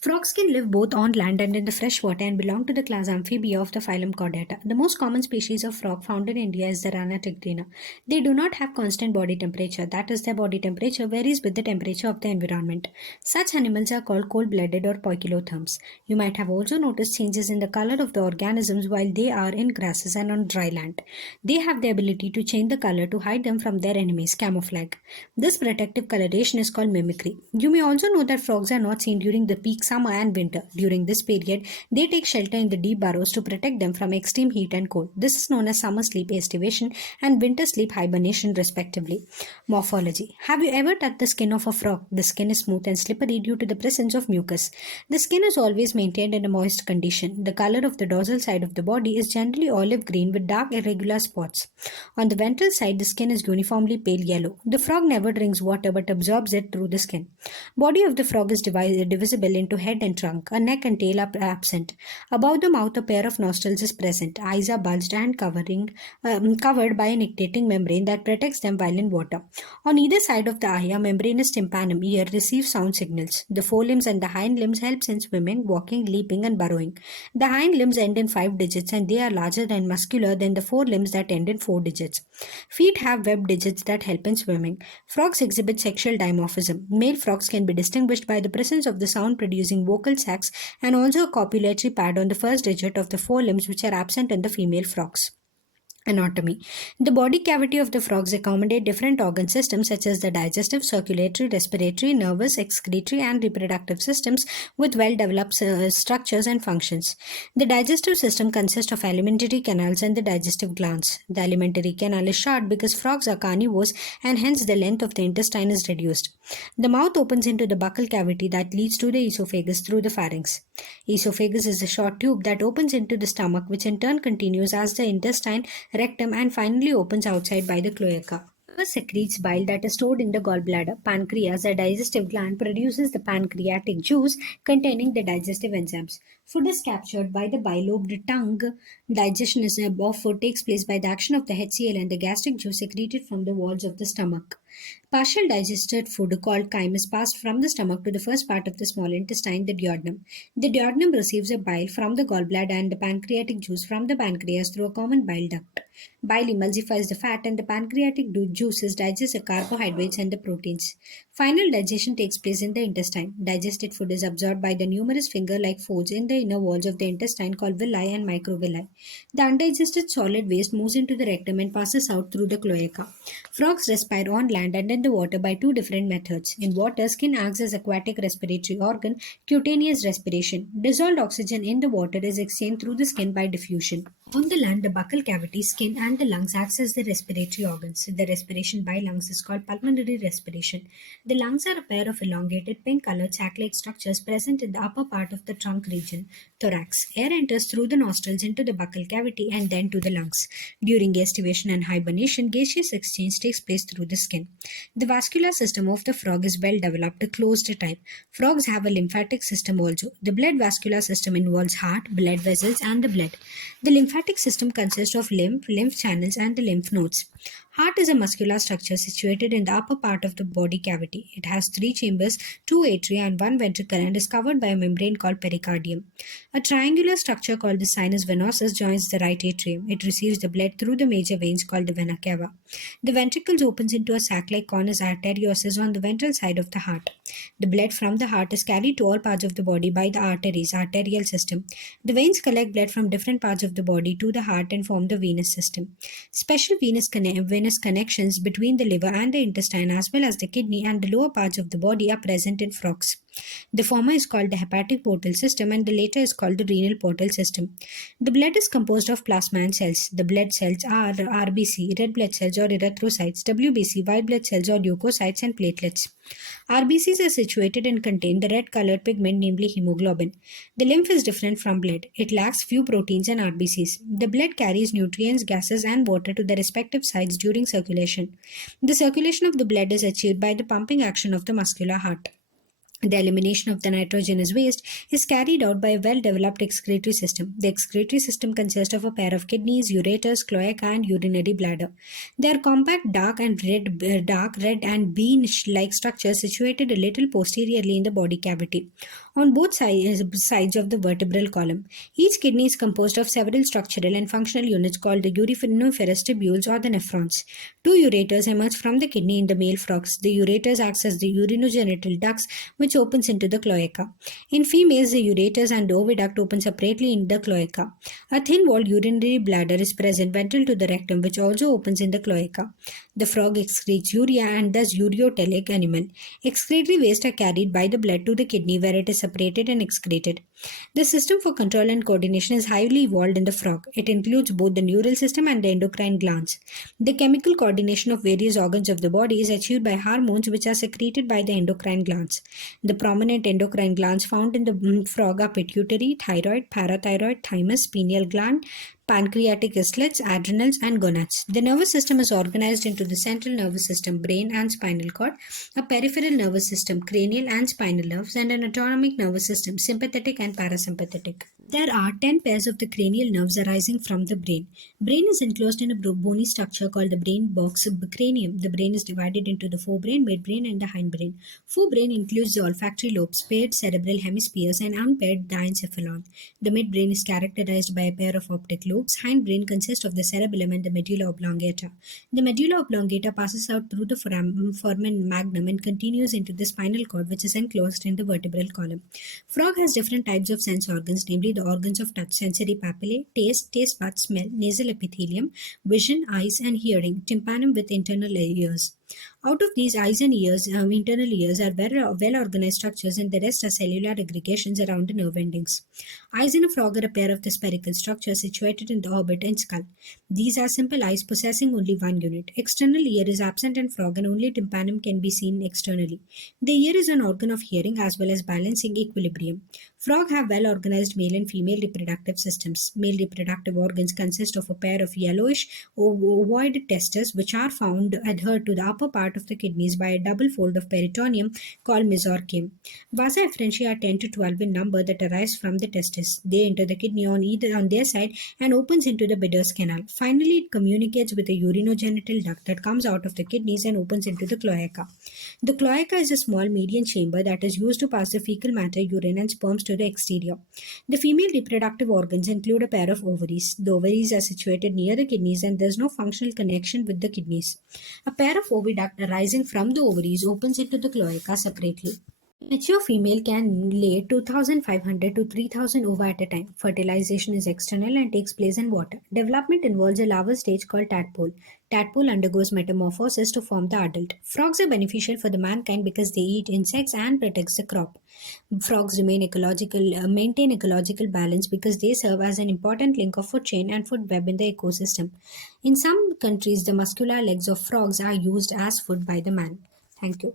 Frogs. Frogs can live both on land and in the fresh water and belong to the class Amphibia of the phylum Chordata. The most common species of frog found in India is the Rana tigrina. They do not have constant body temperature, that is, their body temperature varies with the temperature of the environment. Such animals are called cold-blooded or poikilotherms. You might have also noticed changes in the color of the organisms while they are in grasses and on dry land. They have the ability to change the color to hide them from their enemies, camouflage. This protective coloration is called mimicry. You may also know that frogs are not seen during the peak summer and winter. During this period, they take shelter in the deep burrows to protect them from extreme heat and cold. This is known as summer sleep estivation and winter sleep hibernation, respectively. Morphology. Have you ever touched the skin of a frog? The skin is smooth and slippery due to the presence of mucus. The skin is always maintained in a moist condition. The color of the dorsal side of the body is generally olive green with dark irregular spots. On the ventral side, the skin is uniformly pale yellow. The frog never drinks water but absorbs it through the skin. Body of the frog is divisible into head and trunk. A neck and tail are absent. Above the mouth, a pair of nostrils is present. Eyes are bulged and covered by a nictitating membrane that protects them while in water. On either side of the eye, a membranous tympanum ear receives sound signals. The forelimbs and the hind limbs help in swimming, walking, leaping, and burrowing. The hind limbs end in 5 digits and they are larger and muscular than the forelimbs that end in 4 digits. Feet have webbed digits that help in swimming. Frogs exhibit sexual dimorphism. Male frogs can be distinguished by the presence of the sound-producing vocal sacs and also a copulatory pad on the first digit of the forelimbs, which are absent in the female frogs. Anatomy. The body cavity of the frogs accommodate different organ systems such as the digestive, circulatory, respiratory, nervous, excretory, and reproductive systems with well-developed structures and functions. The digestive system consists of alimentary canals and the digestive glands. The alimentary canal is short because frogs are carnivores and hence the length of the intestine is reduced. The mouth opens into the buccal cavity that leads to the esophagus through the pharynx. Esophagus is a short tube that opens into the stomach, which in turn continues as the intestine, rectum, and finally opens outside by the cloaca. Liver secretes bile that is stored in the gallbladder. Pancreas, a digestive gland, produces the pancreatic juice containing the digestive enzymes. Food is captured by the bilobed tongue. Digestion of food takes place by the action of the HCl and the gastric juice secreted from the walls of the stomach. Partial digested food called chyme is passed from the stomach to the first part of the small intestine, the duodenum. The duodenum receives a bile from the gallbladder and the pancreatic juice from the pancreas through a common bile duct. Bile emulsifies the fat and the pancreatic juices digest the carbohydrates and the proteins. Final digestion takes place in the intestine. Digested food is absorbed by the numerous finger-like folds in the inner walls of the intestine called villi and microvilli. The undigested solid waste moves into the rectum and passes out through the cloaca. Frogs respire on land and in the water by 2 different methods. In water, skin acts as aquatic respiratory organ, cutaneous respiration. Dissolved oxygen in the water is exchanged through the skin by diffusion. On the land, the buccal cavity, skin, and the lungs acts as the respiratory organs. The respiration by lungs is called pulmonary respiration. The lungs are a pair of elongated pink-colored sac-like structures present in the upper part of the trunk region, thorax. Air enters through the nostrils into the buccal cavity and then to the lungs. During estivation and hibernation, gaseous exchange takes place through the skin. The vascular system of the frog is well developed, closed type. Frogs have a lymphatic system also. The blood vascular system involves heart, blood vessels, and the blood. The lymphatic system consists of lymph channels, and the lymph nodes. Heart is a muscular structure situated in the upper part of the body cavity. It has 3 chambers, 2 atria, and 1 ventricle and is covered by a membrane called pericardium. A triangular structure called the sinus venosus joins the right atrium. It receives the blood through the major veins called the vena cava. The ventricles opens into a sac-like conus arteriosus on the ventral side of the heart. The blood from the heart is carried to all parts of the body by the arteries, arterial system. The veins collect blood from different parts of the body to the heart and form the venous system. Special venous connections between the liver and the intestine as well as the kidney and the lower parts of the body are present in frogs. The former is called the hepatic portal system and the later is called the renal portal system. The blood is composed of plasma and cells. The blood cells are RBC, red blood cells or erythrocytes, WBC, white blood cells or leukocytes, and platelets. RBCs are situated and contain the red-colored pigment, namely hemoglobin. The lymph is different from blood. It lacks few proteins and RBCs. The blood carries nutrients, gases, and water to the respective sites during circulation. The circulation of the blood is achieved by the pumping action of the muscular heart. The elimination of the nitrogenous waste is carried out by a well-developed excretory system. The excretory system consists of a pair of kidneys, ureters, cloaca, and urinary bladder. They are compact, dark red, and bean-like structures situated a little posteriorly in the body cavity, on both sides of the vertebral column. Each kidney is composed of several structural and functional units called the uriniferous tubules or the nephrons. Two ureters emerge from the kidney in the male frogs. The ureters act as the urinogenital ducts, which opens into the cloaca. In females, the ureters and oviduct open separately in the cloaca. A thin-walled urinary bladder is present ventral to the rectum, which also opens in the cloaca. The frog excretes urea and thus ureotelic animal. Excretory waste are carried by the blood to the kidney where it is separated and excreted. The system for control and coordination is highly evolved in the frog. It includes both the neural system and the endocrine glands. The chemical coordination of various organs of the body is achieved by hormones which are secreted by the endocrine glands. The prominent endocrine glands found in the frog are pituitary, thyroid, parathyroid, thymus, pineal gland, pancreatic islets, adrenals, and gonads. The nervous system is organized into the central nervous system, brain and spinal cord, a peripheral nervous system, cranial and spinal nerves, and an autonomic nervous system, sympathetic and parasympathetic. There are 10 pairs of the cranial nerves arising from the brain. Brain is enclosed in a bony structure called the brain box cranium. The brain is divided into the forebrain, midbrain, and the hindbrain. Forebrain includes the olfactory lobes, paired cerebral hemispheres, and unpaired diencephalon. The midbrain is characterized by a pair of optic lobes. Hindbrain consists of the cerebellum and the medulla oblongata. The medulla oblongata passes out through the foramen magnum and continues into the spinal cord, which is enclosed in the vertebral column. Frog has different types of sense organs, namely the organs of touch, sensory papillae, taste buds, smell, nasal epithelium, vision, eyes, and hearing, tympanum with internal ears. Out of these, eyes and ears, internal ears are well organized structures, and the rest are cellular aggregations around the nerve endings. Eyes in a frog are a pair of the spherical structures situated in the orbit and skull. These are simple eyes possessing only one unit. External ear is absent in frog, and only tympanum can be seen externally. The ear is an organ of hearing as well as balancing equilibrium. Frog have well organized male and female reproductive systems. Male reproductive organs consist of a pair of yellowish ovoid testes which are found adhered to the upper part of the kidneys by a double fold of peritoneum called mesorchium. Vasa efferentia are 10 to 12 in number that arise from the testes. They enter the kidney on their side and opens into the Bidder's canal. Finally, it communicates with a urinogenital duct that comes out of the kidneys and opens into the cloaca. The cloaca is a small median chamber that is used to pass the fecal matter, urine, and sperms to the exterior. The female reproductive organs include a pair of ovaries. The ovaries are situated near the kidneys and there is no functional connection with the kidneys. A pair of oviduct arising from the ovaries opens into the cloaca separately. Mature female can lay 2,500 to 3,000 ova at a time. Fertilization is external and takes place in water. Development involves a larval stage called tadpole. Tadpole undergoes metamorphosis to form the adult. Frogs are beneficial for the mankind because they eat insects and protects the crop. Frogs maintain ecological balance because they serve as an important link of food chain and food web in the ecosystem. In some countries, the muscular legs of frogs are used as food by the man. Thank you.